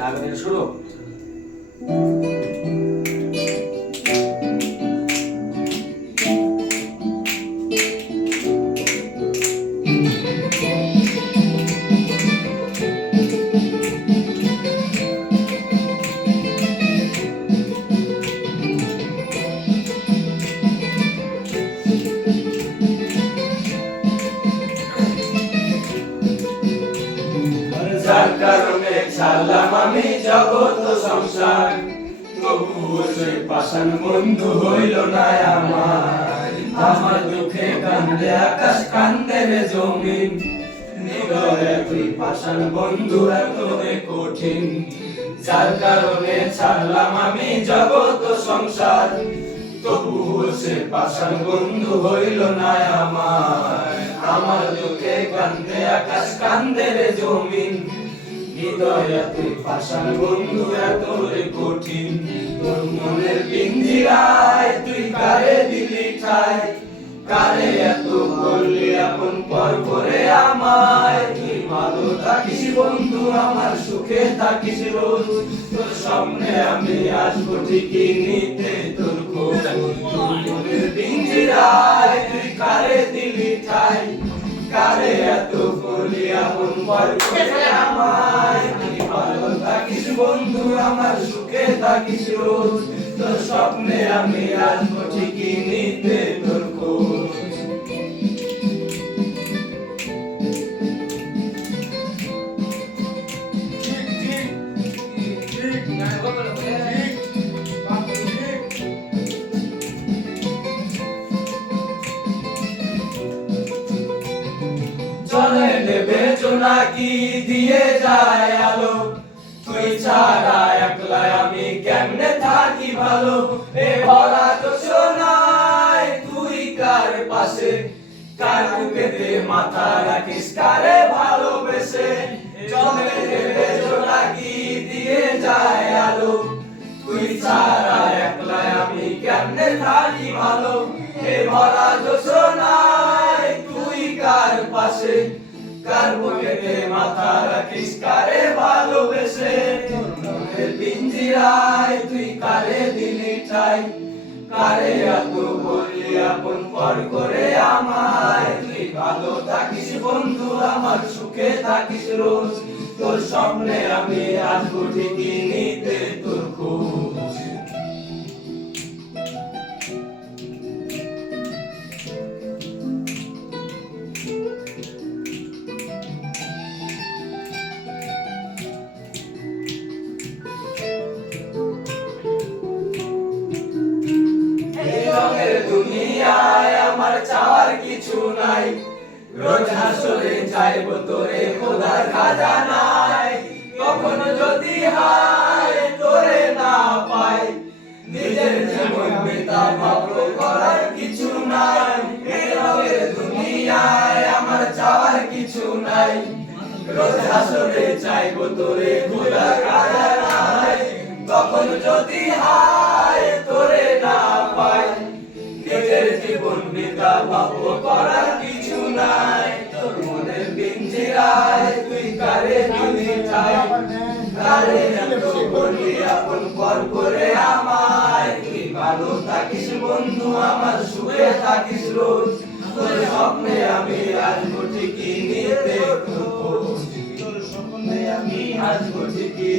আগে থেকে শুরু যার কারণে আমি জগৎ সংসার। বন্ধু হইল না আমার আমার দুঃখে কান্দে, আকাশ কান্দে রে জমিন। তুই পাষাণ বন্ধু এত কঠিন। যার কারণে ছাড়লাম আমি জগৎ সংসার। তবুও সে পাষাণ বন্ধু হইল না আমার আমার দুঃখে কান্দে, আকাশ কান্দে রে জমিন। হৃদয়ে তুই পাষাণ বন্ধু কঠিন। তোর মনের পিঞ্জিরায় তুই কারে দিলি ঠাই কারে এত করলি আপন পর করে আমায়? তুই ভালো থাকিস বন্ধু, আমার সুখে থাকিস রোজ। তোর সামনে আমি আসব ঠিকই নিতে তোর খোঁজ। তোর মনের পিঞ্জিরায় তুই কারে দিলি ঠাই কারে এত করলি আপন পর করে আমায় তুই ভালো থাকিস বন্ধু আমার সুখে, থাকিস রোজ। স্বপ্নে আমি আসব ঠিকই নিতে জোনাকি দিয়ে যায় আলো? তুই ছাড়া একলা আমি কেমনে থাকি ভালো? এ ভরা তো সোনায়, তুই কার পাশে? কার বুকেতে মাথা রাখিস, কারে ভালোবেসে? চলে নেবে জোনাকি দিয়ে যায় আলো? তুই ছাড়া একলা আমি কেমনে থাকি ভালো? এ ভরা জোছনায় তুই কার পাশে? কার বুকেতে মাথা রাখিস, কারে ভালোবেসে? তুই কারে দিলি কারে এত বললি আপন পর করে আমায়? তুই ভালো থাকিস বন্ধু, আমার সুখে থাকিস রোজ। তোর স্বপ্নে আমি আসব ঠিকই নিতে তোর খোঁজ চাওয়ার কিছু নাই। রোজ হাসরে চাইব তোরে খোদার খাজানায়। কখনো যদি হায়, তোরে না পাই। নিজের জীবন বেতা ভাবল করার কিছু নাই। রঙের দুনিয়ায় আমার চাওয়ার কিছু নাই। রোজ হাসরে চাইব তোরে খোদার বিতা করার কিছু নাই। তোর মনের পিঞ্জিরায় তুই কারে দিলি চাই কারে এত বলি আপন পর করে আমায়? তুই ভালো থাকিস বন্ধু আমার সুখে থাকিস রোজ। তোর স্বপ্নে আমি আসব ঠিকই নিতে তোর স্বপ্নে আমি আসব ঠিকই